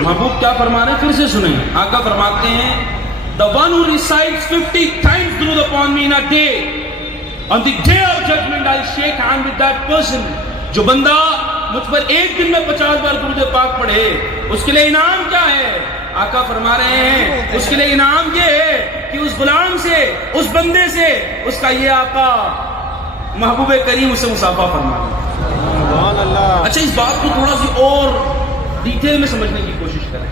محبوب کیا فرما رہے ہیں پھر سے سنیں. آقا فرماتے ہیں the one who recites 50 times درود upon me in a day, on the day of judgment I'll shake hand with that person. جو بندہ مجھ پر ایک دن میں 50 بار درود پاک پڑھے اس کے لیے انعام کیا ہے؟ آقا فرما رہے ہیں اس کے لیے انعام یہ ہے کہ اس غلام سے، اس بندے سے اس کا یہ آقا محبوب کریم اسے مصافحہ فرما رہے. اچھا اس بات کو تھوڑا سی اور ڈیٹیل میں سمجھنے کی کوشش کریں.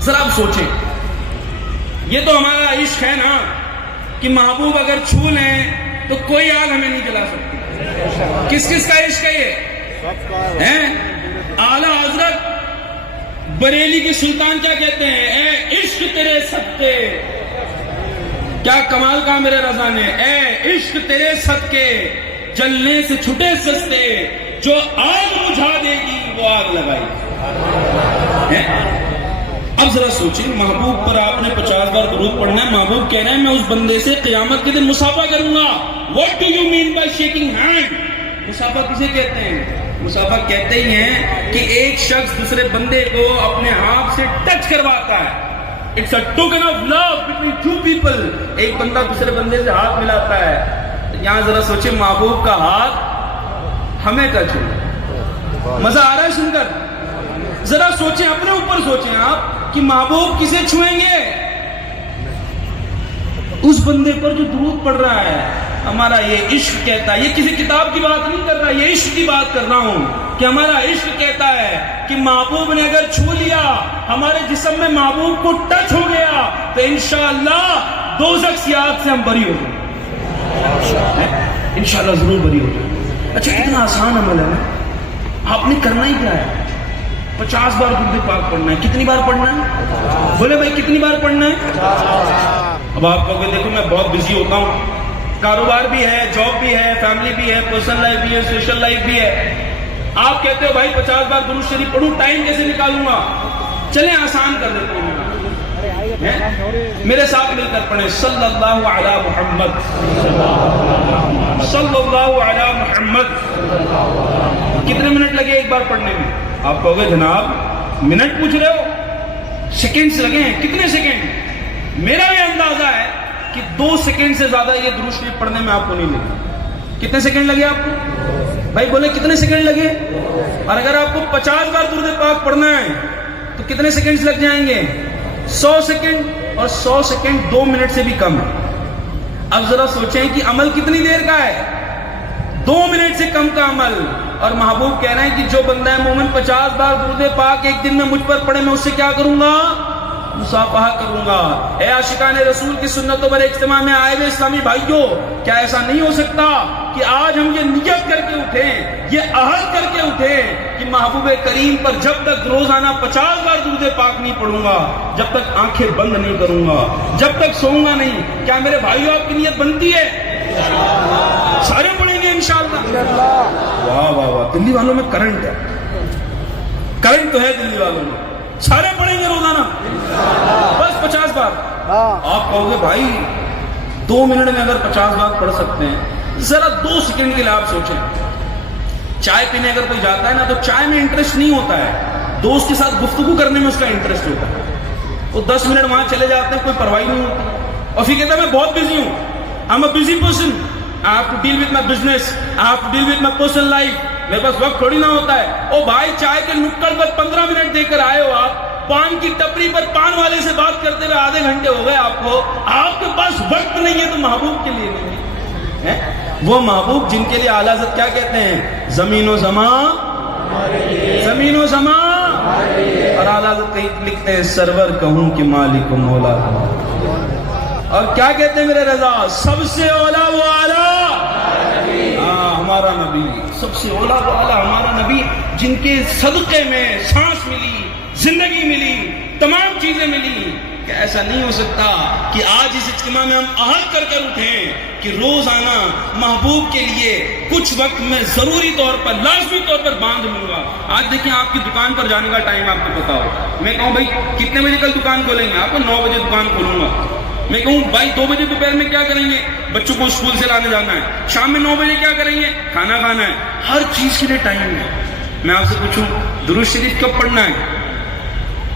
ذرا آپ سوچیں، یہ تو ہمارا عشق ہے نا کہ محبوب اگر چھو لیں تو کوئی آگ ہمیں نہیں جلا سکتی. کس کس کا عشق ہے یہ؟ اعلیٰ حضرت بریلی کے سلطان کیا کہتے ہیں؟ اے عشق تیرے صدقے، کیا کمال کا میرے رضا نے، اے عشق تیرے صدقے جلنے سے چھٹے سستے، جو آگ بجھا دے گی وہ آگ لگائی. اب ذرا سوچیں، محبوب پر آپ نے 50 بار درود پڑھنا ہے. محبوب کہہ رہے ہیں میں اس بندے سے قیامت کے دن مصافحہ کروں گا. What do you mean by shaking hand؟ مصافحہ کسے کہتے ہیں؟ مصافحہ کہتے ہی ہیں کہ ایک شخص دوسرے بندے کو اپنے ہاتھ سے ٹچ کرواتا ہے. It's a token of love between two people. ایک بندہ دوسرے بندے سے ہاتھ ملاتا ہے. یہاں ذرا سوچیں، محبوب کا ہاتھ ہمیں ٹچ ہو. مزہ آ رہا ہے سن کر؟ ذرا سوچیں، اپنے اوپر سوچیں آپ کہ محبوب کسے چھوئیں گے؟ اس بندے پر جو درود پڑھ رہا ہے. ہمارا یہ عشق کہتا ہے، یہ کسی کتاب کی بات نہیں کر رہا، یہ عشق کی بات کر رہا ہوں کہ ہمارا عشق کہتا ہے کہ محبوب نے اگر چھو لیا، ہمارے جسم میں محبوب کو ٹچ ہو گیا تو انشاءاللہ دوزخ کی آگ سے ہم بری ہو جائیں. انشاءاللہ ضرور بری ہو جائیں. اچھا کتنا آسان عمل ہے نا. آپ نے کرنا ہی کیا ہے؟ 50 بار درود پاک پڑھنا ہے. کتنی بار پڑھنا ہے؟ بولے بھائی کتنی بار پڑھنا ہے؟ اب آپ کہو گے دیکھو میں بہت بزی ہوتا ہوں، کاروبار بھی ہے، جاب بھی ہے، فیملی بھی ہے، پرسنل لائف بھی ہے، سوشل لائف بھی ہے. آپ کہتے ہو بھائی 50 بار درود شریف پڑھوں، ٹائم کیسے نکالوں گا؟ چلیں آسان کر دیتا ہوں. میرے ساتھ مل کر پڑھیں صلی اللہ علی محمد، صلی اللہ علی محمد. کتنے منٹ لگے ایک بار پڑھنے میں؟ آپ کہو گے جناب منٹ پوچھ رہے ہو، سیکنڈز لگے ہیں. کتنے سیکنڈ؟ میرا یہ اندازہ ہے کہ 2 سیکنڈ سے زیادہ یہ درود شریف پڑھنے میں آپ کو نہیں لگے. کتنے سیکنڈ لگے آپ کو؟ بھائی بولے کتنے سیکنڈ لگے؟ اور اگر آپ کو 50 بار درود پاک پڑھنا ہے تو کتنے سیکنڈز لگ جائیں گے؟ 100 سیکنڈ. اور 100 سیکنڈ 2 منٹ سے بھی کم ہے. اب ذرا سوچیں کہ عمل کتنی دیر کا ہے؟ 2 منٹ سے کم کا عمل. اور محبوب کہہ رہے ہیں کہ جو بندہ مومن 50 بار درود پاک ایک دن میں مجھ پر پڑھے، میں اس سے کیا کروں گا؟ مصافحہ کروں گا. اے عاشقان رسول کی سنتوں پر اجتماع میں آئے ہوئے اسلامی بھائیوں، کیا ایسا نہیں ہو سکتا کہ آج ہم یہ نیت کر کے اٹھیں، یہ عہد کر کے اٹھیں کہ محبوب کریم پر جب تک روزانہ 50 بار درود پاک نہیں پڑھوں گا، جب تک آنکھیں بند نہیں کروں گا، جب تک سوؤں گا نہیں. کیا میرے بھائیوں آپ کی نیت بنتی ہے؟ سارے پڑھیں گے انشاءاللہ. واہ واہ واہ، دلی والوں میں کرنٹ ہے، کرنٹ تو ہے دلی والوں میں. سارے پڑھیں گے روزانہ بس 50 بار. آپ کہو گے بھائی 2 منٹ میں اگر 50 بار پڑھ سکتے ہیں، ذرا 2 سیکنڈ کے لیے آپ سوچیں. چائے پینے اگر کوئی جاتا ہے نا تو چائے میں انٹرسٹ نہیں ہوتا ہے، دوست کے ساتھ گفتگو کرنے میں اس کا انٹرسٹ ہوتا ہے. وہ 10 منٹ وہاں چلے جاتے ہیں، کوئی پرواہ نہیں ہوتی. اور پھر کہتا ہے میں بہت بزی ہوں، I am a busy person, I have to deal with my business, I have to deal with my personal life. میرے پاس وقت تھوڑی نہ ہوتا ہے. او بھائی چائے کے نکڑ پر 15 منٹ دے کر آئے ہو آپ، پان کی ٹپری پر پان والے سے بات کرتے ہوئے آدھے گھنٹے ہو گئے آپ کو. آپ کے پاس وقت نہیں ہے تو محبوب کے لیے نہیں ہے. وہ محبوب جن کے لیے اعلیٰ حضرت کیا کہتے ہیں؟ زمین و زمان، زمین و زمان. اور اعلیٰ حضرت لکھتے ہیں سرور کہوں کہ مالک و مولا. اور کیا کہتے ہیں میرے رضا؟ سب سے اولا وہ اعلیٰ، ہمارا نبی. سب سے اولا وہ اعلیٰ ہمارا نبی، جن کے صدقے میں سانس ملی، زندگی ملی، تمام چیزیں ملی. کہ ایسا نہیں ہو سکتا کہ آج اس اجتماع میں ہم عہد کر کر اٹھیں کہ روزانہ محبوب کے لیے کچھ وقت میں ضروری طور پر، لازمی طور پر باندھ لوں گا. آج دیکھیں آپ کی دکان پر جانے کا ٹائم آپ کو پتا ہو. میں کہوں بھائی کتنے بجے کل دکان کھولیں گے؟ آپ کو 9 بجے دکان کھولوں گا. میں کہوں بھائی 2 بجے دوپہر میں کیا کریں گے؟ بچوں کو اسکول سے لانے جانا ہے. شام میں 9 بجے کیا کریں گے؟ کھانا کھانا ہے. ہر چیز کے لیے ٹائم ہے. میں آپ سے پوچھوں درود شریف کب پڑھنا ہے؟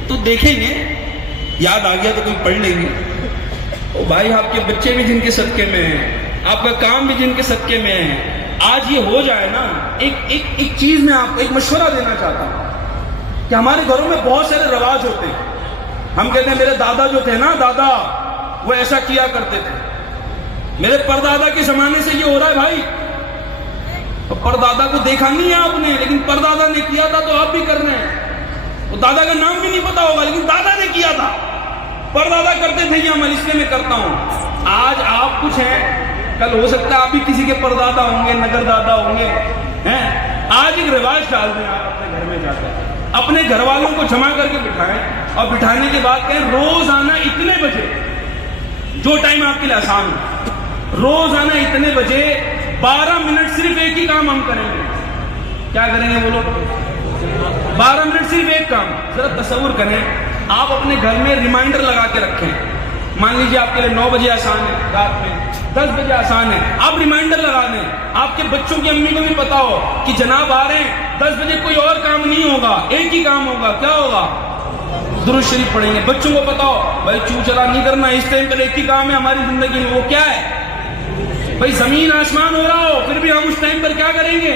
تو دیکھیں گے, یاد آ گیا تو کوئی پڑھ لیں گے. او بھائی, آپ کے بچے بھی جن کے صدقے میں ہیں, آپ کا کام بھی جن کے صدقے میں ہے, آج یہ ہو جائے نا. ایک چیز میں آپ کو ایک مشورہ دینا چاہتا ہوں کہ ہمارے گھروں میں بہت سارے رواج ہوتے ہیں. ہم کہتے ہیں میرے دادا جو تھے نا, دادا وہ ایسا کیا کرتے تھے, میرے پردادا کے زمانے سے یہ ہو رہا ہے بھائی. پردادا کو دیکھا نہیں ہے آپ نے, لیکن پردادا نے کیا تھا تو آپ بھی کر رہے ہیں. وہ دادا کا نام بھی نہیں پتا ہوگا, لیکن دادا نے کیا تھا, پردادا کرتے تھے یہ عمل, اس لیے میں کرتا ہوں. آج آپ کچھ ہیں, کل ہو سکتا ہے آپ بھی کسی کے پردادا ہوں گے, نگر دادا ہوں گے. آج ایک رواج ڈال دیں آپ اپنے گھر میں جا کر, اپنے گھر والوں کو جمع کر کے بٹھائیں, اور بٹھانے کے بعد کہیں روزانہ اتنے بجے, جو ٹائم آپ کے لیے آسان ہو, روزانہ اتنے بجے 12 منٹ صرف ایک ہی کام ہم کریں گے. کیا کریں گے بولو؟ 12 منٹ صرف ایک کام. ذرا تصور کریں, آپ اپنے گھر میں ریمائنڈر لگا کے رکھیں. مان لیجیے آپ کے لیے 9 بجے آسان ہے, رات میں 10 بجے آسان ہے, آپ ریمائنڈر لگا دیں. آپ کے بچوں کی امی کو بھی پتا ہو کہ جناب آ رہے ہیں, 10 بجے کوئی اور کام نہیں ہوگا, ایک ہی کام ہوگا. کیا ہوگا؟ درود شریف پڑھیں گے. بچوں کو پتا ہو بھائی چو چلا نہیں کرنا, اس ٹائم پر ایک ہی کام ہے ہماری زندگی میں, وہ کیا ہے بھائی؟ زمین آسمان ہو رہا ہو پھر بھی ہم اس ٹائم پر کیا کریں گے؟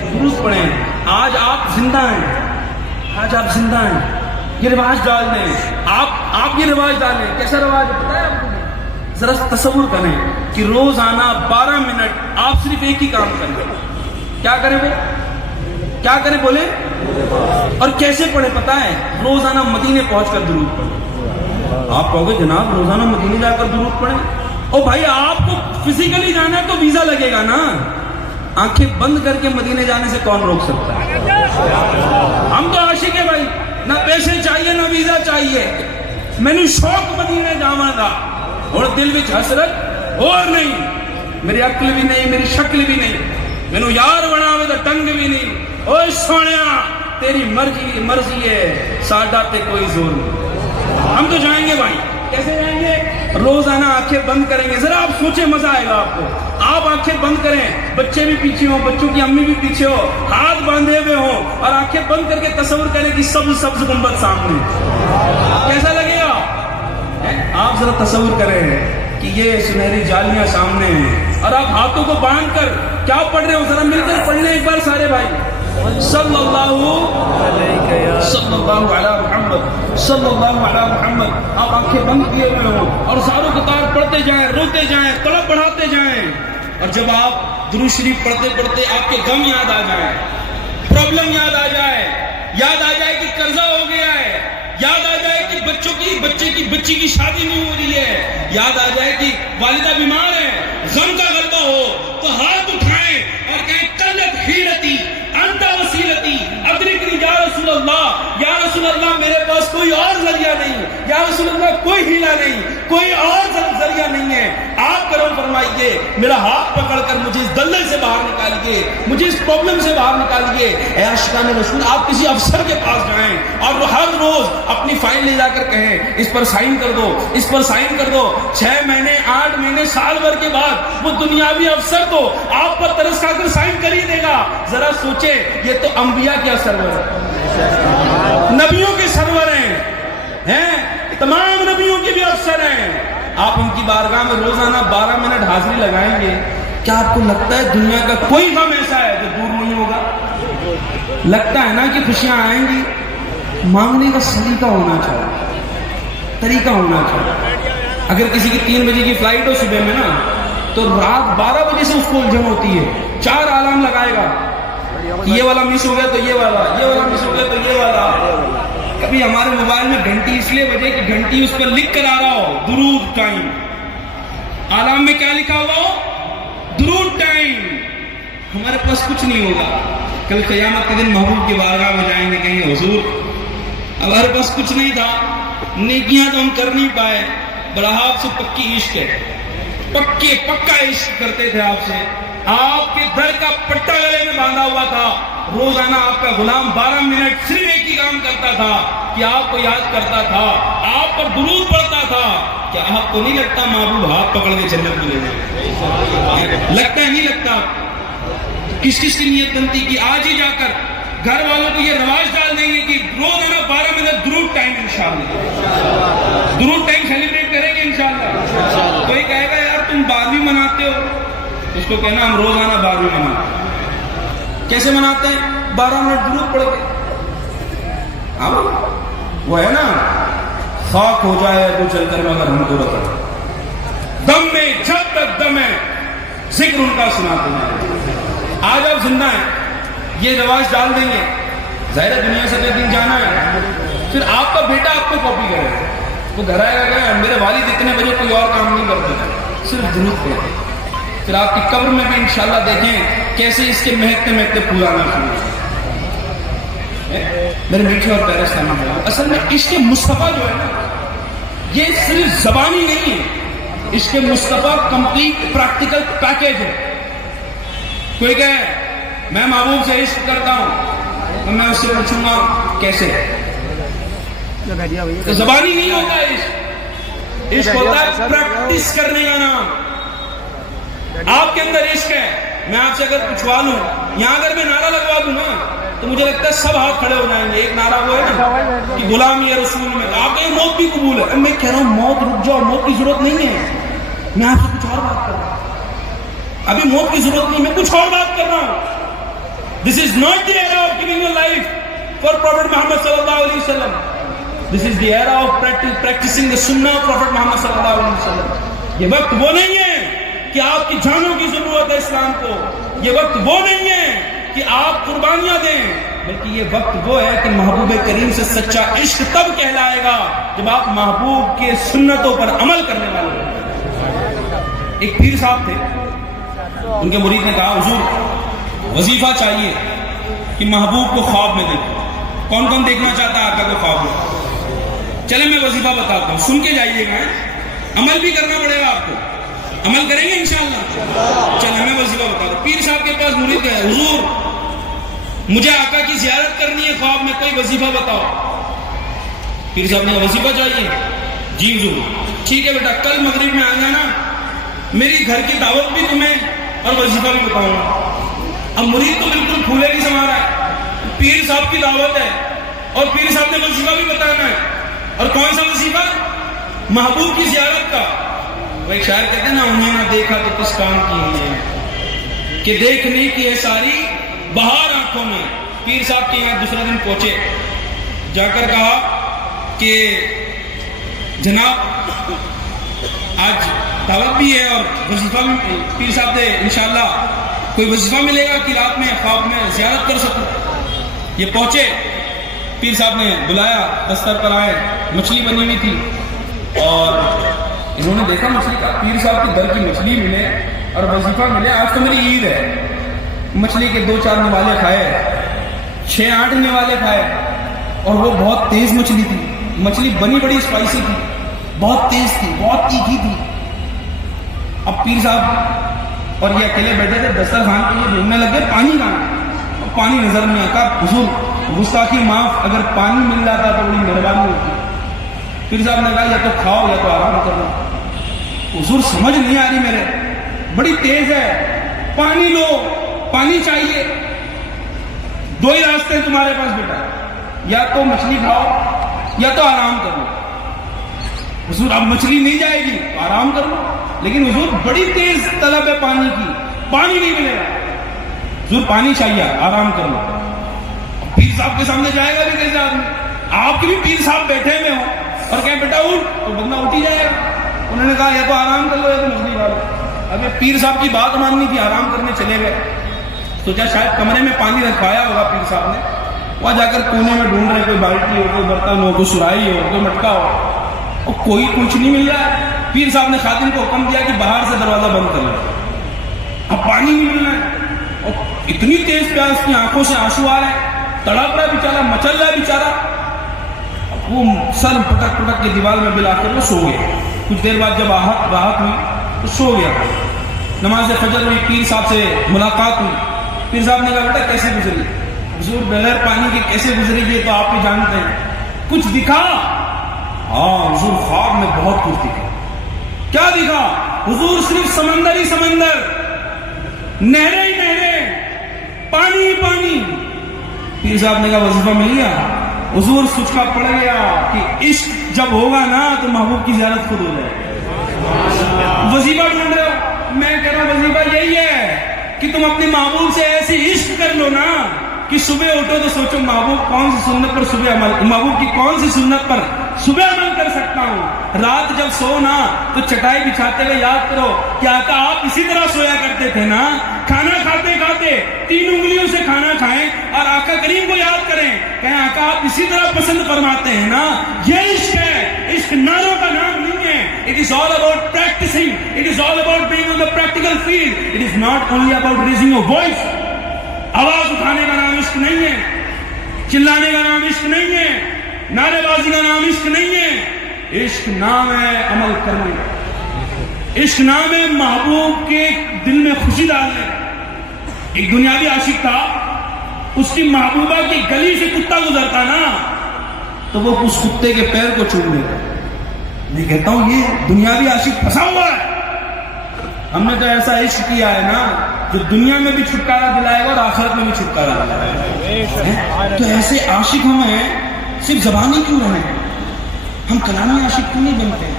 درود پڑھیں. آج آپ زندہ ہیں, آج آپ زندہ ہیں, یہ رواج ڈال دیں. آپ یہ رواج ڈالیں. کیسا رواج ہے پتا ہے آپ کو؟ ذرا تصور کریں کہ روزانہ 12 منٹ آپ صرف ایک ہی کام کریں. کیا کریں وہ؟ کیا کریں بولے؟ اور کیسے پڑھیں پتا ہے؟ روزانہ مدینے پہنچ کر درود پڑھیں. آپ کہو گے جناب روزانہ مدینے جا کر درود پڑھیں. او بھائی, آپ کو فزیکلی جانا ہے تو ویزا لگے گا نا. آنکھیں بند کر کے مدینے جانے سے کون روک سکتا ہے؟ ہم تو عاشق ہیں بھائی, نہ پیسے چاہیے نہ ویزا چاہیے. میں نے شوق مدینے جانا تھا, اور دل وچ حسرت اور نہیں, میری عقل بھی نہیں, میری شکل بھی نہیں, مینوں یار بناوے تے ٹنگ بھی نہیں. اوے سونیا تیری مرضی ہے, ساڈا تے کوئی زور نہیں. ہم تو جائیں گے بھائی. کیسے جائیں گے؟ روزانہ آنکھیں بند کریں گے. ذرا آپ سوچیں, مزہ آئے گا آپ کو. آپ آنکھیں بند کریں, بچے بھی پیچھے ہوں, بچوں کی امی بھی پیچھے ہو, ہاتھ باندھے ہوئے ہوں, اور آنکھیں بند کر کے تصور کریں کہ سبز گنبد سامنے. کیسا لگے گا؟ آپ ذرا تصور کریں کہ یہ سنہری جالیاں سامنے ہیں, اور آپ ہاتھوں کو باندھ کر کیا پڑھ رہے ہو؟ ذرا مل کر پڑھ لیں ایک بار سارے بھائی. صلی اللہ علی محمد, صلی اللہ علی محمد. آپ آنکھیں بند کیے ہوئے ہوں اور ساروں قطار پڑھتے جائیں, روتے جائیں, طلب بڑھاتے جائیں. اور جب آپ درود شریف پڑھتے پڑھتے آپ کے غم یاد آ جائیں, پرابلم یاد آ جائے, یاد آ جائے کہ قرضہ ہو گیا ہے, یاد آ جائے کہ بچی کی شادی نہیں ہو رہی ہے, یاد آ جائے کہ والدہ بیمار ہے, غم کا غلبہ ہو, تو ہاتھ اٹھائیں اور کہیں قلت حیرتی انت وسیلتی ادرکنی یا رسول اللہ. یا رسول اللہ میرے پاس کوئی اور ذریعہ نہیں, یا رسول اللہ کوئی ہیلا نہیں, کوئی اور ذریعہ نہیں ہے. آپ کرم فرمائیے, میرا ہاتھ پکڑ کر مجھے اس دلدل سے باہر نکالیے, مجھے اس پرابلم سے باہر نکالیے. اے عاشقان رسول, آپ کسی افسر کے پاس جائیں اور وہ ہر روز اپنی فائل لے جا کر کہیں اس پر سائن کر دو, اس پر سائن کر دو. 6 مہینے 8 مہینے سال بھر کے بعد وہ دنیاوی افسر تو آپ پر ترس کھا کر سائن کر ہی دے گا. ذرا سوچے, یہ تو انبیاء کے سرور ہیں, نبیوں کے سرور ہیں, تمام نبیوں کے بھی افسر ہیں. آپ ان کی بارگاہ میں روزانہ 12 منٹ حاضری لگائیں گے. کیا آپ کو لگتا ہے دنیا کا کوئی غم ایسا ہے جو دور نہیں ہوگا؟ لگتا ہے نا کہ خوشیاں آئیں گی. مانگنے کا سلیقہ ہونا چاہیے, طریقہ ہونا چاہیے. اگر کسی کی 3 بجے کی فلائٹ ہو صبح میں نا, تو رات 12 بجے سے اس کو الجھن ہوتی ہے. 4 الارم لگائے گا, یہ والا مس ہو گیا تو یہ والا, یہ والا مس ہو گیا تو یہ والا. کبھی ہمارے موبائل میں گھنٹی اس لیے بجے کہ گھنٹی اس پر لکھ کر آ رہا ہو درود ٹائم. الارم میں کیا لکھا ہوا ہو؟ درود ٹائم. ہمارے پاس کچھ نہیں ہوگا. کل قیامت کے دن محبوب کی بارگاہ میں جائیں گے, کہیں حضور ہمارے پاس کچھ نہیں تھا, نیکیاں تو ہم کر نہیں پائے, بڑا آپ سے پکی عشق ہے, پکا عشق کرتے تھے آپ سے, آپ کے در کا پٹا گلے میں باندھا ہوا تھا. روزانہ آپ کا غلام 12 منٹ صرف ایک ہی کام کرتا تھا کہ آپ کو یاد کرتا تھا, آپ پر درود پڑھتا تھا. کیا آپ کو نہیں لگتا محبوب ہاتھ پکڑ کے جنت میں لے جائے؟ لگتا ہے نہیں لگتا؟ کس کی نیت بنتی کہ آج ہی جا کر گھر والوں کو یہ رواج ڈال دیں گے کہ روزانہ 12 منٹ درود ٹائم انشاءاللہ. درود ٹائم سیلیبریٹ کریں گے انشاءاللہ. کوئی کہے گا یار تم 12ویں مناتے ہو، اس کو کہنا ہم روزانہ 12ویں مناتے ہیں. کیسے مناتے ہیں؟ 12 منٹ درود پڑھ کے. وہ ہے نا، خاک ہو جائے تو چل کر مگر ہم کو رکھو، دم میں جب تک دم ہے ذکر ان کا سناتے ہیں. آج آپ زندہ ہیں، یہ رواج ڈال دیں گے، ظاہر دنیا سے دن جانا ہے، پھر آپ کا بیٹا آپ کو کاپی کرے گا. وہ گھر آئے گا کہ میرے والد اتنے بجے کوئی اور کام نہیں کرتے، صرف درود پڑھتے. پھر آپ کی قبر میں بھی انشاءاللہ دیکھیں کیسے اس کے مہکتے مہکتے پھول آنا شروع ہو. میرے میٹھے اور پیارے سامنے ہے، اصل میں عشق مصطفیٰ جو ہے نا، یہ صرف زبانی نہیں ہے، عشق مصطفیٰ کمپلیٹ پریکٹیکل پیکیج ہے. کوئی کہے میں محبوب سے عشق کرتا ہوں، تو میں اس سے پوچھوں گا کیسے؟ تو زبانی نہیں ہوتا ہے عشق، عشق ہوتا ہے پریکٹس کرنے کا نام. آپ کے اندر عشق ہے، میں آپ سے اگر پوچھوا لوں، یہاں اگر میں نعرہ لگوا دوں نا تو مجھے لگتا ہے سب ہاتھ کھڑے ہو جائیں گے. ایک نعرہ وہ ہے نا کہ غلامی رسول میں، آپ کہیں موت بھی قبول ہے. میں کہہ رہا ہوں موت رک جاؤ، موت کی ضرورت نہیں ہے. میں آپ سے کچھ اور بات کر رہا ہوں، ابھی موت کی ضرورت نہیں، میں کچھ اور بات کر رہا ہوں. This is not the era of giving your life for Prophet Muhammad sallallahu alaihi wasallam. This is the era of practicing the sunnah of Prophet Muhammad sallallahu alaihi wasallam. یہ وقت وہ نہیں ہے کہ آپ کی جانوں کی ضرورت ہے اسلام کو. یہ وقت وہ نہیں ہے کہ آپ قربانیاں دیں، بلکہ یہ وقت وہ ہے کہ محبوب کریم سے سچا عشق تب کہلائے گا جب آپ محبوب کے سنتوں پر عمل کرنے والے ہیں. ایک پیر صاحب تھے، ان کے مرید نے کہا حضور وظیفہ چاہیے کہ محبوب کو خواب میں دیکھیں. کون کون دیکھنا چاہتا ہے آقا کو خواب میں؟ چلے میں وظیفہ بتاتا ہوں، سن کے جائیے گا، عمل بھی کرنا پڑے گا آپ کو. عمل کریں گے انشاءاللہ؟ چلے میں وظیفہ بتا دوں. پیر صاحب کے پاس مرید گئے، حضور مجھے آقا کی زیارت کرنی ہے خواب میں، کوئی وظیفہ بتاؤ. پیر صاحب نے وظیفہ چاہیے؟ جی حضور. ٹھیک ہے بیٹا، کل مغرب میں آ جانا، میری گھر کی دعوت بھی تمہیں اور وظیفہ بھی بتاؤں گا. اب مرید تو بالکل پھولے نہیں سما رہا ہے، پیر صاحب کی دعوت ہے اور پیر صاحب نے وظیفہ بھی بتانا ہے. اور کون سا وظیفہ؟ محبوب کی زیارت کا. وہ ایک شاعر کہتے ہیں نا، انہیں نہ دیکھا تو کس کام کی ہے کہ دیکھنے کی ہے ساری بہار آنکھوں میں. پیر صاحب کے یہاں دوسرا دن پہنچے، جا کر کہا کہ جناب آج دعوت بھی ہے اور وظیفہ بھی. پیر صاحب نے انشاءاللہ کوئی وظیفہ ملے گا کہ رات میں خواب میں زیارت کر سکوں. یہ پہنچے، پیر صاحب نے بلایا، دستر پر آئے، مچھلی بنی ہوئی تھی اور انہوں نے دیکھا مچھلی کا. پیر صاحب کی در کی مچھلی ملے اور وظیفہ ملے. آج تو میری عید ہے. مچھلی کے 2-4 نوالے کھائے، 6-8 نوالے کھائے، اور وہ بہت تیز مچھلی تھی. مچھلی بنی بڑی اسپائسی تھی، بہت تیز تھی، بہت تیکھی تھی. اب پیر صاحب اور یہ اکیلے بیٹھے تھے، دسترخوان کے لیے ڈھونڈنے لگے پانی کہاں. پانی نظر نہیں آتا. حضور گستاخی معاف، اگر پانی مل جاتا تو بڑی مہربانی ہوتی. پیر صاحب نے کہا یا تو کھاؤ یا تو آرام کرو. حضور سمجھ نہیں آ رہی میرے، بڑی تیز ہے، پانی لو، پانی چاہیے. 2 ہی راستے ہیں تمہارے پاس بیٹا، یا تو مچھلی کھاؤ یا تو آرام کرو. حضور اب مچھلی نہیں جائے گی تو آرام کرو. لیکن حضور بڑی تیز طلب ہے پانی کی، پانی نہیں ملے گا. حضور پانی چاہیے، آرام کر لو. پیر صاحب کے سامنے جائے گا بھی کیسے آدمی؟ آپ کے بھی پیر صاحب بیٹھے ہوئے ہوں اور کہیں بیٹا اٹھ، تو بندہ اٹھ ہی جائے گا. انہوں نے کہا یا تو آرام کر لو یا تو مچھلی کھا لو. اب یہ پیر صاحب کی بات ماننی تھی، آرام کرنے چلے گئے. سوچا شاید کمرے میں پانی رکھوایا ہوگا پیر صاحب نے، وہاں جا کر کونے میں ڈھونڈ رہے، کوئی بالٹی ہو، کوئی برتن ہو، کوئی سرائی ہو، کوئی مٹکا ہو، اور کوئی کچھ نہیں مل رہا ہے. پیر صاحب نے خادم کو حکم دیا کہ باہر سے دروازہ بند کر لو. اب پانی نہیں مل رہا ہے اور اتنی تیز پیاس کی آنکھوں سے آنسو آ رہے ہیں، تڑپ رہا ہے بیچارہ، مچل رہا ہے بیچارہ. وہ سر پٹک پٹک کے دیوار میں ملا کر وہ سو گیا. کچھ دیر بعد جب راحت ہوئی تو سو گیا. نماز فجر ہوئی، پیر صاحب سے ملاقات ہوئی. پیر صاحب نے کہا بیٹا کیسے گزری؟ حضور بغیر پانی کے کیسے گزرے گی تو آپ بھی جانتے ہیں. کچھ دکھا؟ ہاں حضور خواب میں بہت کچھ دکھا. کیا دکھا؟ حضور صرف سمندر ہی سمندر، نہریں ہی نہریں، پانی ہی پانی. پیر صاحب نے کہا وظیفہ مل گیا؟ حضور سوچ کا پڑ گیا کہ عشق جب ہوگا نا تو محبوب کی زیارت خود ہو جائے گی. وظیفہ ڈھونڈ رہے ہو, میں کہہ رہا ہوں وظیفہ یہی ہے کہ تم اپنے محبوب سے ایسی عشق کر لو نا کہ صبح اٹھو تو سوچو محبوب کون سی سنت پر صبح عمل, محبوب کی کون سی سنت پر صبح عمل کر سکتا ہوں. رات جب سو نا تو چٹائی بچھاتے ہوئے یاد کرو کہ آقا آپ اسی طرح سویا کرتے تھے نا, کھانا کھاتے کھاتے 3 انگلیوں سے کھانا کھائیں اور آقا کریم کو یاد کریں, کہیں آقا آپ اسی طرح پسند فرماتے ہیں نا. یہ عشق ہے, عشق نعروں کا نام نہیں ہے. It is all about practicing. It is all about being on the practical field. It is not only about raising your voice. آواز اٹھانے کا نام عشق نہیں ہے, چلانے کا نام عشق نہیں ہے, نعرے بازی کا نام عشق نہیں ہے. عشق نام ہے عمل کرنے کا, عشق نام ہے محبوب کے دل میں خوشی ڈالنے. ایک دنیاوی عاشق تھا, اس کی محبوبہ کی گلی سے کتا گزرتا نا تو وہ اس کتے کے پیر کو چوم لیتا. میں کہتا ہوں یہ دنیاوی عاشق پھنسا ہوا ہے. ہم نے تو ایسا عشق کیا ہے نا جو دنیا میں بھی چھٹکارا دلائے گا اور آخرت میں بھی چھٹکارا دلائے گا. تو ایسے عاشق ہم ہیں, صرف زبانی کیوں رہے ہیں؟ ہم کلامی عاشق کیوں نہیں بنتے؟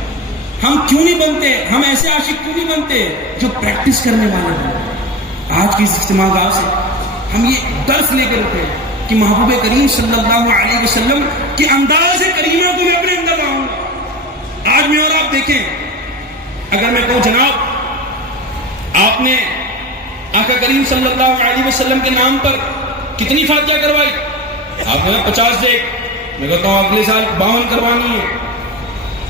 ہم کیوں نہیں بنتے؟ ہم ایسے عاشق کیوں نہیں بنتے جو پریکٹس کرنے والے ہیں؟ آج کی اس اجتماع گاہ سے ہم یہ درس لے کر اٹھے کہ محبوب کریم صلی اللہ علیہ وسلم کے انداز کریمہ کو میں اپنے اندر لاؤں. آج میں اور آپ دیکھیں, اگر میں کہوں جناب آپ نے آقا کریم صلی اللہ علیہ وسلم کے نام پر کتنی فاتحہ کروائی؟ آپ نے 50 دے, میں کہتا ہوں اگلے سال 52 کروانی ہے.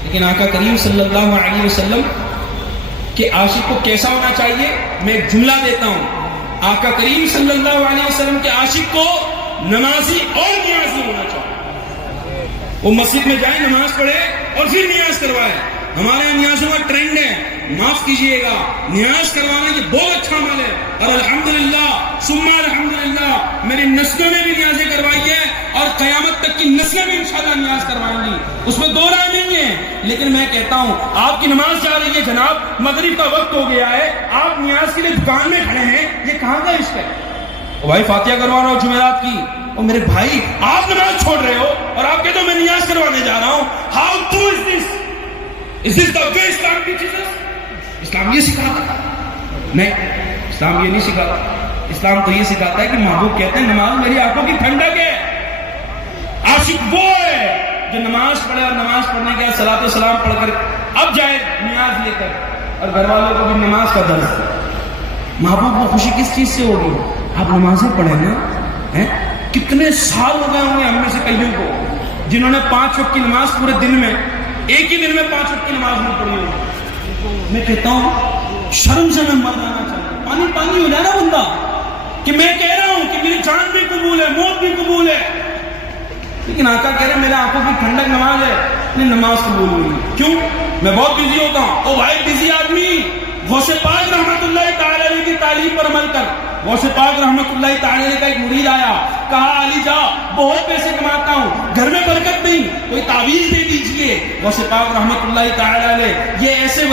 لیکن آقا کریم صلی اللہ علیہ وسلم کہ عاشق کو کیسا ہونا چاہیے, میں ایک جملہ دیتا ہوں. آقا کریم صلی اللہ علیہ وسلم کے عاشق کو نمازی اور نیازی ہونا چاہیے. وہ مسجد میں جائیں, نماز پڑھے اور پھر نیاز کروائے. ہمارے یہاں نیازوں کا ٹرینڈ ہے, معاف کیجئے گا, نیاز کروانے کی بہت اچھا عمل ہے, اور الحمدللہ ثم الحمدللہ میری نسلوں نے بھی نیازیں کروائی ہے اور قیامت تک کی نسلیں بھی انشاءاللہ نیاز کروائیں گی, اس میں دو رائے نہیں ہے. لیکن میں کہتا ہوں آپ کی نماز جا رہی ہے جناب, مغرب کا وقت ہو گیا ہے, آپ نیاز کے لیے دکان میں کھڑے ہیں, یہ کہاں کا عشق ہے؟ بھائی فاتحہ کروا رہا ہوں جمعرات کی, اور میرے بھائی آپ نماز چھوڑ رہے ہو اور آپ کہتے ہو میں نیاز کروانے جا رہا ہوں. How true is this? Is this the way Islam teaches us? اسلام یہ سکھاتا نہیں, اسلام یہ نہیں سکھاتا. اسلام تو یہ سکھاتا ہے کہ محبوب کہتے ہیں نماز میری آنکھوں کی ٹھنڈک ہے. عاشق وہ ہے جو نماز پڑھے اور نماز پڑھنے کے بعد صلاۃ و سلام پڑھ کر اب جائے نیاز لے کر, اور گھر والوں کو بھی نماز کا درس. محبوب کو خوشی کس چیز سے ہوگی؟ آپ نمازیں پڑھیں نا. کتنے سال ہو گئے ہوں گے ہم میں سے کئیوں کو جنہوں نے 5 وقت کی نماز پورے دن میں, ایک ہی دن میں 5 وقت کی نماز نہیں پڑھی ہوگی. میں کہتا ہوں شرم سے میں مر جانا چاہتا ہوں. پانی پانی ہو جائے نا بندہ کہ میں کہہ رہا ہوں کہ میری جان بھی قبول ہے, موت بھی قبول ہے, لیکن آقا کہہ رہے میرے آنکھوں کی ٹھنڈک نماز ہے, نہیں نماز قبول ہوئی. کیوں؟ میں بہت بزی ہوتا ہوں. او بھائی بزی آدمی, غوث پاک رحمت اللہ تعالی علیہ کی تعلیم پر عمل کر. غوث پاک رحمت اللہ تعالی علیہ کا ایک مرید آیا, کہا علی جا بہت پیسے کماتا ہوں, گھر میں برکت نہیں, کوئی تعویذ دے دیجئے. غوث پاک رحمت اللہ تعالی علیہ یہ ایسے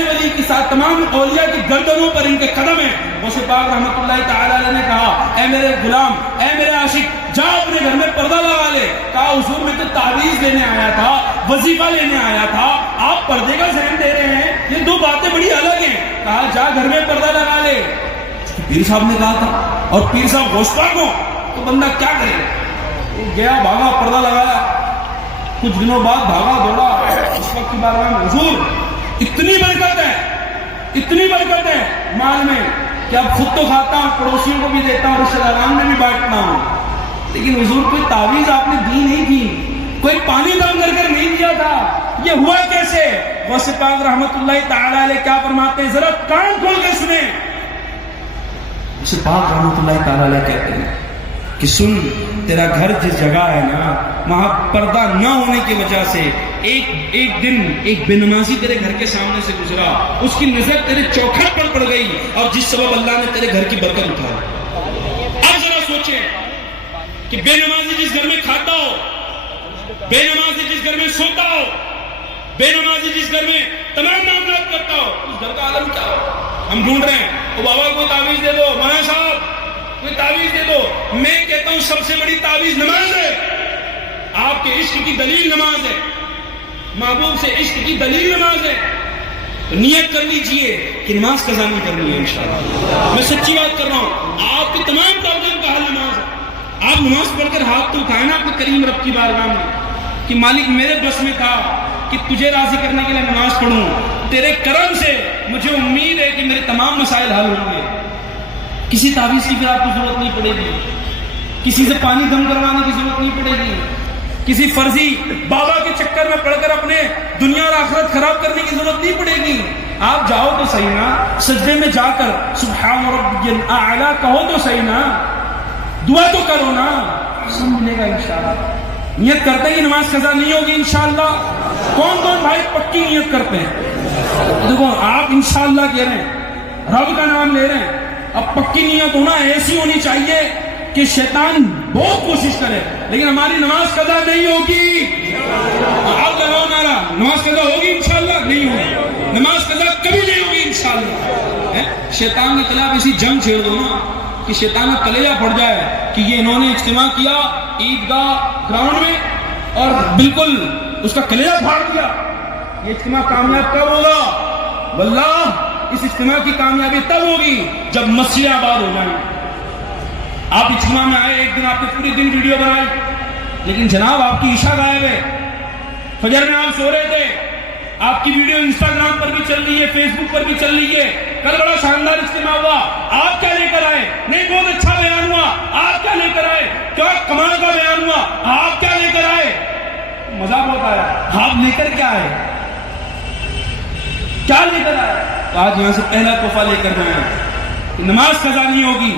ولی کے ساتھ تمام اولیاء کی گردنوں پر ان کے قدم ہیں. غوث پاک رحمت اللہ تعالی علیہ نے کہا اے میرے غلام, اے میرے عاشق, جا اپنے گھر میں پردہ لگا لے. کہا حضور میں تو تعویذ لینے آیا تھا, وظیفہ لینے آیا تھا, آپ پردے کا ذہن دے رہے ہیں, یہ دو باتیں بڑی الگ ہیں. کہا جا گھر میں پردہ لگا لے. پیر صاحب نے کہا تھا, اور پیر صاحب غوث پاک ہو تو بندہ کیا کرے؟ وہ گیا, بھاگا, پردہ لگایا, کچھ دنوں بعد بھاگا دوڑا اس وقت کی بارگاہ میں, حضور اتنی برکت ہے, اتنی برکت ہے مال میں کہ اب خود تو کھاتا ہوں, پڑوسیوں کو بھی دیتا ہوں, رشتہ داران میں بھی بانٹتا ہوں, لیکن حضور کوئی تعویذ آپ نے دی نہیں تھی, کوئی پانی دم کر کر نہیں دیا تھا, یہ ہوا کیسے؟ غوث پاک رحمت اللہ تعالی علیہ کیا فرماتے ہیں, ذرا کان کھول کے سنیں. غوث پاک رحمت اللہ تعالی علیہ کہتے ہیں کہ سن, تیرا گھر جس جگہ ہے نا وہاں پردہ نہ ہونے کی وجہ سے ایک دن ایک بے نمازی تیرے گھر کے سامنے سے گزرا, اس کی نظر تیرے چوکھٹ پر پڑ گئی, اور جس سبب اللہ نے تیرے گھر کی برکت اٹھائی. اب ذرا سوچیں کہ بے نمازی جس گھر میں کھاتا ہو, بے نمازی جس گھر میں سوتا ہو, بے نمازی جس گھر میں تمام معاملات کرتا ہو, اس گھر کا عالم کیا ہو؟ ہم ڈھونڈ رہے ہیں, او بابا کوئی تعویذ دے دو, مولانا صاحب کوئی تعویذ دے دو. میں کہتا ہوں سب سے بڑی تعویذ نماز ہے. آپ کے عشق کی دلیل نماز ہے، محبوب سے عشق کی دلیل نماز ہے. تو نیت کر لیجئے کہ نماز قضا نہیں کرنی ہے انشاءاللہ. میں سچی بات کر رہا ہوں، آپ کے تمام پرابلم کا حل نماز ہے. آپ نماز پڑھ کر ہاتھ تو اٹھائے نا اپنے کریم رب کی بارگاہ میں کہ مالک میرے بس میں تھا کہ تجھے راضی کرنے کے لیے نماز پڑھوں، تیرے کرم سے مجھے امید ہے کہ میرے تمام مسائل حل ہوں گے. کسی تعویذ کی پھر آپ کو ضرورت نہیں پڑے گی، کسی سے پانی دم کروانے کی ضرورت نہیں پڑے گی، کسی فرضی بابا کے چکر میں پڑھ کر اپنے دنیا اور آخرت خراب کرنے کی ضرورت نہیں پڑے گی. آپ جاؤ تو صحیح نا، سجدے میں جا کر سبحان ربی الاعلی کہو تو صحیح نا، دعا تو کرو نا، سب ملے گا انشاءاللہ. نیت کرتے ہی نماز قضا نہیں ہوگی انشاءاللہ. کون کون بھائی پکی نیت کرتے ہیں؟ دیکھو آپ انشاءاللہ کہہ رہے ہیں، رب کا نام لے رہے ہیں، اب پکی نیت ہونا ایسی ہونی چاہیے کہ شیطان بہت کوشش کرے لیکن ہماری نماز قضا نہیں ہوگی. آپ لگاؤ نعرہ، نماز قضا ہوگی انشاءاللہ؟ نہیں ہوگی، نماز قضا کبھی نہیں ہوگی انشاءاللہ. شیطان کے خلاف ایسی جنگ چھیڑ دو نا کہ شیطان کا کلیجہ پھٹ جائے کہ یہ انہوں نے اجتماع کیا عیدگاہ گراؤنڈ میں اور بالکل اس کا کلیجہ پھاڑ دیا. یہ اجتماع کامیاب کب ہوگا؟ واللہ اس اجتماع کی کامیابی تب ہوگی جب مسجدیں آباد ہو جائیں. آپ اجتماع میں آئے، ایک دن آپ نے پوری دن ویڈیو بنائی لیکن جناب آپ کی عشاء غائب ہے. فجر میں آپ سو رہے تھے، آپ کی ویڈیو انسٹاگرام پر بھی چل رہی ہے، فیس بک پر بھی چل رہی ہے. کل بڑا شاندار اجتماع ہوا، آپ کیا لے کر آئے؟ نہیں بہت اچھا بیان ہوا، آپ کیا لے کر آئے؟ کیا کمال کا بیان ہوا، آپ کیا لے کر آئے؟ مزہ بہت آیا. آپ لے کر کیا آئے؟ کیا لے کر آئے؟ تو آج یہاں سے پہلا تحفہ لے کر جائیں، نماز قضا نہیں ہوگی.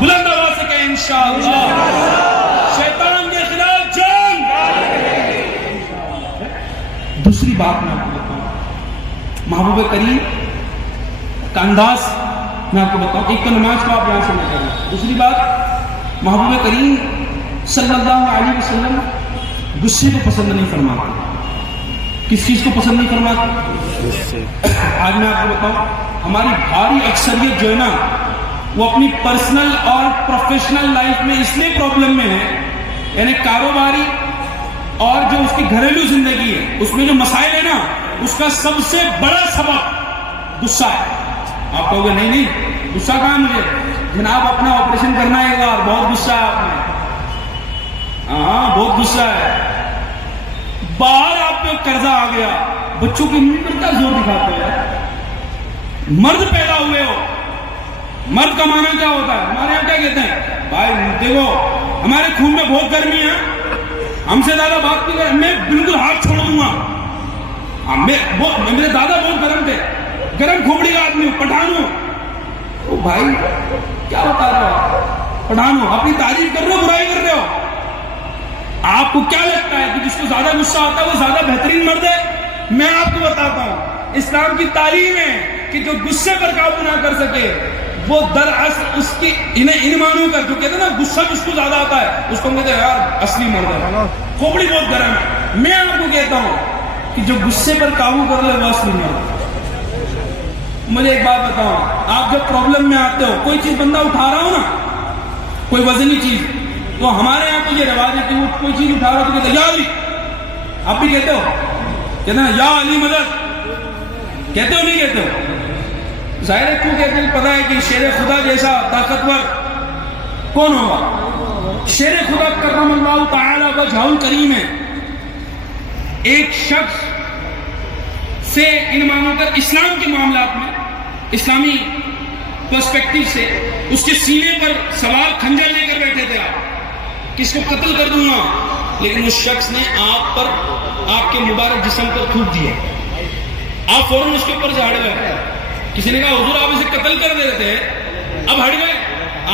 بلند آواز سے کہیں انشاءاللہ. شیطان کے خلاف جنگ. دوسری بات میں آپ کو بتاؤں، محبوب کریم کا انداز میں آپ کو بتاؤں. ایک تو نماز کو آپ یہاں سے نہ کریں. دوسری بات، محبوب کریم صلی اللہ علیہ وسلم غصے کو پسند نہیں فرماتے. کس چیز کو پسند نہیں فرماتے؟ آج میں آپ کو بتاؤں، ہماری بھاری اکثریت جو ہے نا وہ اپنی پرسنل اور پروفیشنل لائف میں اس لیے پرابلم میں ہے، یعنی کاروباری اور جو اس کی گھریلو زندگی ہے اس میں جو مسائل ہے نا، اس کا سب سے بڑا سبب غصہ ہے. آپ کہو گے نہیں نہیں غصہ کہاں مجھے؟ جناب اپنا آپریشن کرنا ہے گا، بہت غصہ ہے آپ میں. ہاں بہت غصہ ہے. باہر آپ پہ قرضہ آ گیا، بچوں کی نیند پر کیا زور دکھاتے ہیں؟ مرد پیدا ہوئے ہو، مرد کا معنی کیا ہوتا ہے؟ ہمارے یہاں کیا کہتے ہیں؟ بھائی دیکھو ہمارے خون میں بہت گرمی ہے، ہم سے زیادہ بات نہیں کریں، میں بالکل ہاتھ چھوڑ دوں گا. میرے دادا بہت گرم تھے، گرم کھوپڑی کا آدمی ہوں، پٹھان ہوں. بھائی کیا بتا رہے ہو؟ پٹھان ہو، اپنی تعریف کر رہے ہو، برائی کر رہے ہو. آپ کو کیا لگتا ہے کہ جس کو زیادہ غصہ آتا ہے وہ زیادہ بہترین مرد ہے؟ میں آپ کو بتاتا ہوں، اسلام کی تعلیم ہے کہ جو غصے پر قابو نہ کر سکے وہ دراصل اس کی ان مانوں کا جو کہتے ہیں نا غصہ جس کو زیادہ آتا ہے اس کو کہتے ہیں یار اصلی مرد ہے، کھوپڑی بہت گرم ہے. میں آپ کو کہتا ہوں کہ جو غصے پر قابو کر لے وہ اصلی مرد ہے. مجھے ایک بات بتاؤ، آپ جب پرابلم میں آتے ہو، کوئی چیز بندہ اٹھا رہا ہو نا، کوئی وزنی چیز، تو ہمارے یہاں تو یہ رواج ہے کہ وہ کوئی چیز اٹھا رہا ہو تو کہتے ہیں یا علی. آپ بھی کہتے ہو، کہتے ہیں یا علی مدد، کہتے ہو نہیں کہتے ہو؟ ظاہر ہے کیوں کہتے ہیں؟ پتہ ہے کہ شیر خدا جیسا طاقتور کون ہوگا؟ شیر خدا کرم اللہ تعالی وجہہ الکریم ہے. ایک شخص سے ان مانوں کر اسلام کے معاملات میں اسلامی پرسپیکٹیو سے اس کے سینے پر سوار کھنجر لے کر بیٹھے تھے آپ کہ اس کو قتل کر دوں گا، لیکن اس شخص نے آپ پر، آپ کے مبارک جسم پر تھوک دیا. آپ فوراً اس کے اوپر سے ہٹ گئے. کسی نے کہا حضور آپ اسے قتل کر دے رہے تھے، اب ہٹ گئے.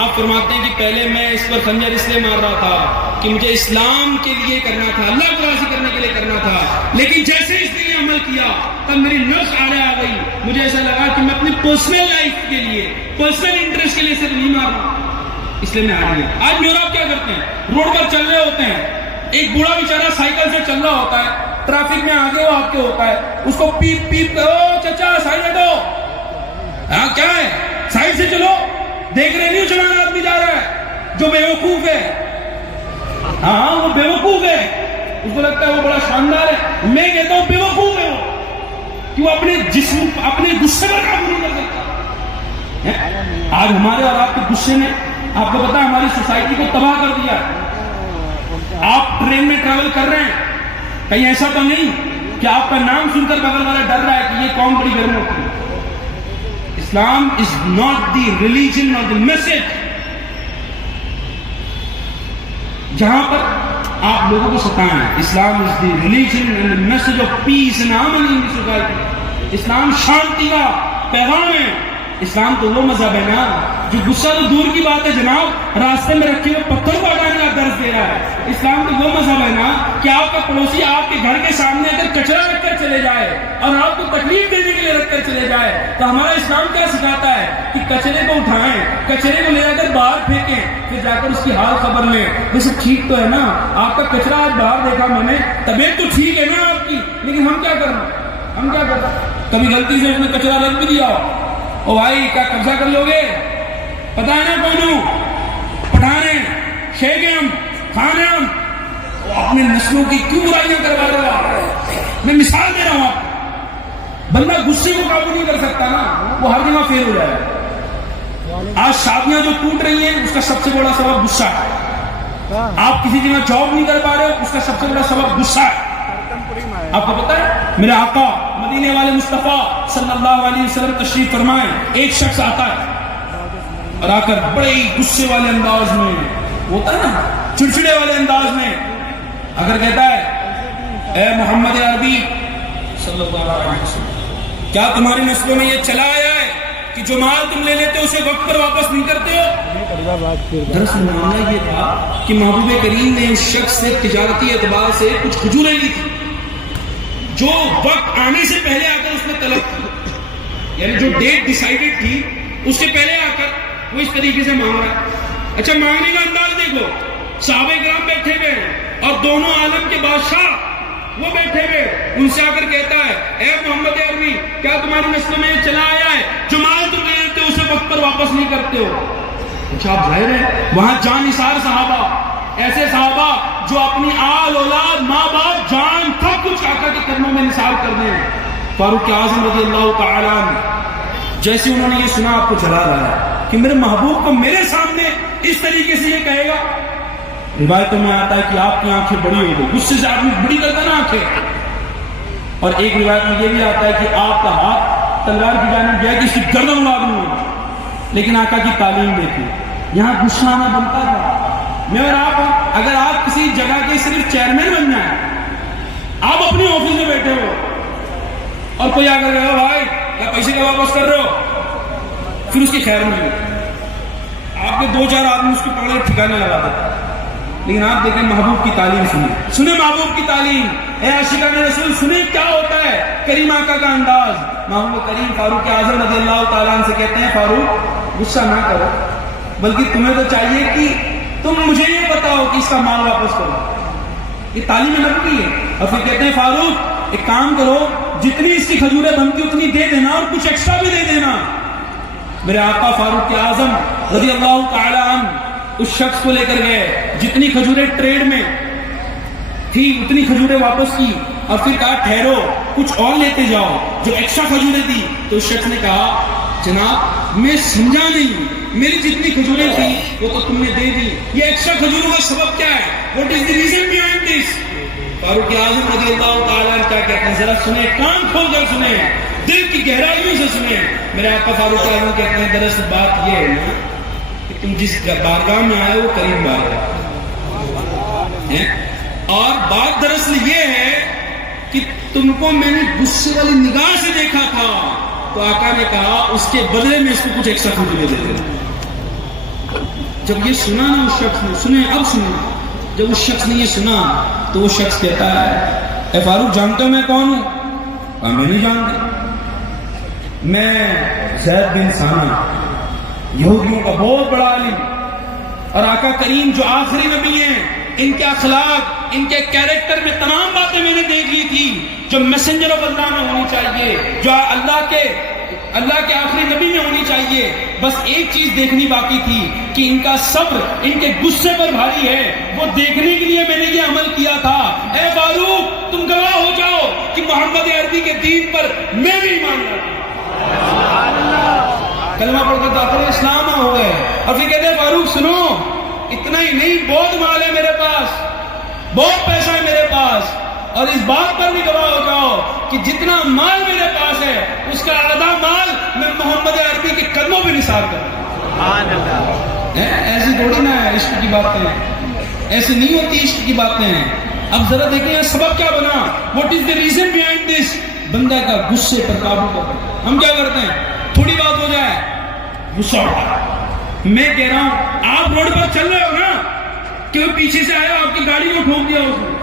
آپ فرماتے ہیں کہ پہلے میں اس پر خنجر اس لیے مار رہا تھا کہ مجھے اسلام کے لیے کرنا تھا، اللہ کو راضی کرنے کے لیے کرنا تھا، لیکن جیسے اس نے عمل کیا تب میری نفس آڑے آ گئی. مجھے ایسا لگا کہ میں اپنی پرسنل لائف کے لیے، پرسنل انٹرسٹ کے لیے صرف نہیں مار رہا، اس لیے میں ہٹ گیا. آج میرا آپ کیا کرتے ہیں؟ روڈ پر چل رہے ہوتے ہیں، ایک بوڑھا بیچارہ سائیکل سے چل رہا ہوتا ہے، ٹریفک میں آگے وہ آپ کے ہوتا ہے، اس کو پیپ پیپ، او چچا سائڈ ہٹو. ہاں کیا ہے؟ سائڈ سے چلو. دیکھ رہے نہیں چلانا آدمی جا رہا ہے جو بیوقوف ہے. ہاں وہ بیوقوف ہے، اس کو لگتا ہے وہ بڑا شاندار ہے. میں کہتا ہوں بیوقوف ہے وہ، کہ وہ اپنے جسم اپنے غصے پر قابو نہیں کر سکتا. آج ہمارے اور آپ کے غصے نے آپ کو پتا ہے ہماری سوسائٹی کو تباہ کر دیا. آپ ٹرین میں ٹریول کر رہے ہیں، کہیں ایسا تو نہیں کہ آپ کا نام سن کر بغل والا ڈر رہا ہے کہ یہ قوم بڑی گرم ہوتی ہے. اسلام از ناٹ دی ریلیجن اور دی میسج جہاں پر آپ لوگوں کو ستائیں. Islam is the religion and the message of peace and harmony in the society. اسلام شانتی کا پیغام ہے. اسلام تو وہ مذہب ہے نا جو غصہ تو دور کی بات ہے جناب، راستے میں رکھے ہوئے پتھر کو ہٹانے کا درس دے رہا ہے. اسلام تو وہ مذہب ہے نا کہ آپ کا پڑوسی آپ کے گھر کے سامنے اگر کچرا رکھ کر چلے جائے اور آپ کو تکلیف دینے کے لیے رکھ کر چلے جائے تو ہمارا اسلام کیا سکھاتا ہے کہ کچرے کو اٹھائیں، کچرے کو لے جا کر باہر پھینکیں، پھر جا کر اس کی حال خبر لیں. ویسے ٹھیک تو ہے نا، آپ کا کچرا آج باہر دیکھا میں نے، طبیعت تو ٹھیک ہے نا آپ کی، لیکن ہم کیا کر رہے ہیں؟ کبھی غلطی سے اس نے کچرا رکھ بھی دیا، او بھائی کیا قبضہ کر لو گے؟ پتا ہے نا کون ہوں؟ پٹھان ہیں، شیخ ہیں ہم، خان ہیں ہم. اپنے نسلوں کی کیوں برائیاں کروا رہے ہو؟ میں مثال دے رہا ہوں آپ. بندہ غصے کو قابو نہیں کر سکتا نا، وہ ہر جگہ فیل ہو جائے. آج شادیاں جو ٹوٹ رہی ہیں اس کا سب سے بڑا سبب غصہ ہے. آپ کسی جگہ جاب نہیں کر پا رہے ہو، اس کا سب سے بڑا سبب غصہ ہے. آپ کو پتا ہے میرے آقا مدینے والے مصطفیٰ صلی اللہ علیہ وسلم تشریف فرمائیں، ایک شخص آتا ہے اور آ کر بڑے غصے والے انداز میں، ہوتا ہے نا چڑچڑے والے انداز میں، اگر کہتا ہے اے محمد عربی صلی اللہ علیہ وسلم، کیا تمہاری نسلوں میں یہ چلا آیا ہے کہ جو مال تم لے لیتے ہو اسے وقت پر واپس نہیں کرتے ہو؟ دراصل معاملہ یہ تھا کہ محبوب کریم نے اس شخص سے تجارتی اعتبار سے کچھ کھجوریں لی تھی جو وقت آنے سے پہلے آ کر اس نے طلب کی، یعنی جو ڈیٹ ڈیسائیڈڈ تھی اس سے پہلے آ کر وہ اس طریقے سے مانگ رہا ہے. اچھا مانگنے کا انداز دیکھو، صحابہ کرام بیٹھے ہوئے اور دونوں عالم کے بادشاہ وہ بیٹھے ہوئے، ان سے آ کر کہتا ہے اے محمد عربی کیا تمہاری نسلوں میں یہ چلا آیا ہے جو مال تم لے لیتے ہو اسے وقت پر واپس نہیں کرتے ہو؟ اچھا آپ ظاہر ہے وہاں جان نثار صحابہ، ایسے صحابہ جو اپنی آل اولاد ماں باپ جان سب کچھ آقا کے قدموں میں نثار کر دیں. فاروق اعظم رضی اللہ تعالیٰ عنہ جیسے انہوں نے یہ سنا آپ کو جلا رہا ہے کہ میرے محبوب کو میرے سامنے اس طریقے سے یہ کہے گا. روایتوں میں آتا ہے کہ آپ کی آنکھیں بڑی ہو گئی، غصے سے آدمی بڑی کرتا نا آنکھیں. اور ایک روایت میں یہ بھی آتا ہے کہ آپ کا ہاتھ تلوار کی جانب گیا کہ اس کی گردن اڑا دوں. لیکن آقا کی تعلیم دیکھی، یہاں غصہ آنا بنتا تھا. میں اور آپ اگر آپ کسی جگہ کے صرف چیئرمین بن جائیں، آپ اپنے آفس میں بیٹھے ہو اور کوئی آ کر کہے بھائی کیا پیسے کا واپس کر رہے ہو، پھر اس کی خیر نہیں، آپ کے دو چار آدمی اس کو پکڑے ٹھکانے لگا دیتے. لیکن آپ دیکھیں محبوب کی تعلیم سنیں محبوب کی تعلیم. اے عاشقان رسول سنیں کیا ہوتا ہے کریم آقا کا انداز. محبوب کریم فاروق اعظم رضی اللہ تعالیٰ عنہ سے کہتے ہیں فاروق غصہ نہ کرو، بلکہ تمہیں تو چاہیے کہ تم مجھے یہ بتاؤ کہ اس کا مال واپس کرو. یہ تعلیم نبوی ہے. اور پھر کہتے ہیں فاروق ایک کام کرو، جتنی اس کی کھجوریں بنتی اتنی دے دینا اور کچھ ایکسٹرا بھی دے دینا. میرے آقا فاروق اعظم رضی اللہ تعالی عنہ اس شخص کو لے کر گئے، جتنی کھجوریں ٹریڈ میں تھی اتنی کھجوریں واپس کی اور پھر کہا ٹھہرو کچھ اور لیتے جاؤ جو ایکسٹرا کھجوریں تھی. تو اس شخص نے کہا جناب میں سمجھا نہیں، میری جتنی کھجوریں تھی وہ تو تم نے دے دی، یہ ایکسٹرا کھجوروں کا سبب کیا ہے؟ What is the reason behind this? Farooq Azam رضی اللہ تعالیٰ عنہ کیا کہتے ہیں؟ ذرا سنیں، کان کھول کر سنیں، دل کی گہرائیوں سے سنیں. میرے آقا فاروق اعظم کہتے ہیں دراصل بات یہ ہے نا کہ تم جس بارگاہ میں آئے وہ قریب بارگاہ ہے، اور بات دراصل یہ ہے کہ تم کو میں نے غصے والی نگاہ سے دیکھا تھا، تو آقا نے کہا اس کے بدلے میں اس کو کچھ ایکسٹرا کھجوریں دے دینا. جب یہ سنا نا اس شخص نے، سنیں اب سنیں، جب اس شخص نے یہ سنا تو وہ شخص کہتا ہے اے فاروق جانتے ہو میں کون ہوں؟ میں نہیں جانتا، میں زید بن ثانیہ، یہودیوں کا بہت بڑا عالم، اور آقا کریم جو آخری نبی ہیں ان کے اخلاق ان کے کیریکٹر میں تمام باتیں میں نے دیکھ لی تھی جو میسنجر آف اللہ میں ہونی چاہیے، جو اللہ کے اللہ کے آخری نبی میں ہونی چاہیے. بس ایک چیز دیکھنی باقی تھی کہ ان کا صبر ان کے غصے پر بھاری ہے. وہ دیکھنے کے لیے میں نے یہ عمل کیا تھا. اے فاروق تم گواہ ہو جاؤ کہ محمد عربی کے دین پر میں بھی ایمان لاتا ہوں. کلمہ پڑھ کر داخل اسلام ہو گئے. اور پھر کہتے ہیں فاروق سنو, اتنا ہی نہیں, بہت مال ہے میرے پاس, بہت پیسہ ہے میرے پاس, اور اس بات پر بھی گواہ ہو جاؤ کہ جتنا مال میرے پاس ہے اس کا آدھا مال میں محمد عربی کے قدموں پہ نثار کروں. ایسی تھوڑی نہ ہے عشق کی باتیں, ایسی نہیں ہوتی عشق کی باتیں. اب ذرا دیکھیں یہ سبب کیا بنا, what is the reason behind دس. بندہ کا غصے پر قابو کرنا. ہم کیا کرتے ہیں, تھوڑی بات ہو جائے غصہ اٹھا. میں کہہ رہا ہوں آپ روڈ پر چل رہے ہو نا, کہ وہ پیچھے سے آیا آپ کی گاڑی کو ٹھوک دیا اس نے,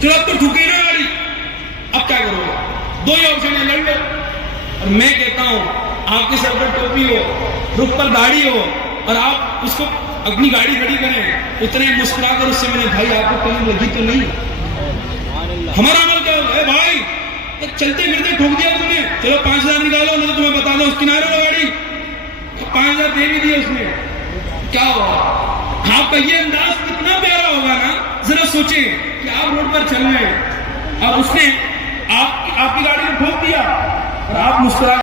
چلو اب تو ٹھوکے نا گاڑی, اب کیا کرو گے؟ دو ہی آپشن ہے, لڑ لو. اور میں کہتا ہوں آپ کے سر پر ٹوپی ہو, رخ پر داڑھی ہو, اور آپ اس کو اپنی گاڑی کھڑی کریں, اتنے مسکرا کر اس سے میں نے بھائی آپ کو کہیں لگی تو نہیں. ہمارا عمل کیا ہوگا, اے بھائی چلتے پھرتے ٹھوک دیا تم نے, چلو 5,000 نکالو, نہیں تو تمہیں بتا دو اس کنارے میں گاڑی 5,000 دے بھی دیے اس نے, کیا ہوگا؟ آپ کا یہ انداز کتنا پیارا ہوگا نا. ذرا سوچیں کہ آپ روڈ پر چل رہے ہیں, اب اس نے آپ کی گاڑی کو ٹھوک دیا اور آپ مسکرا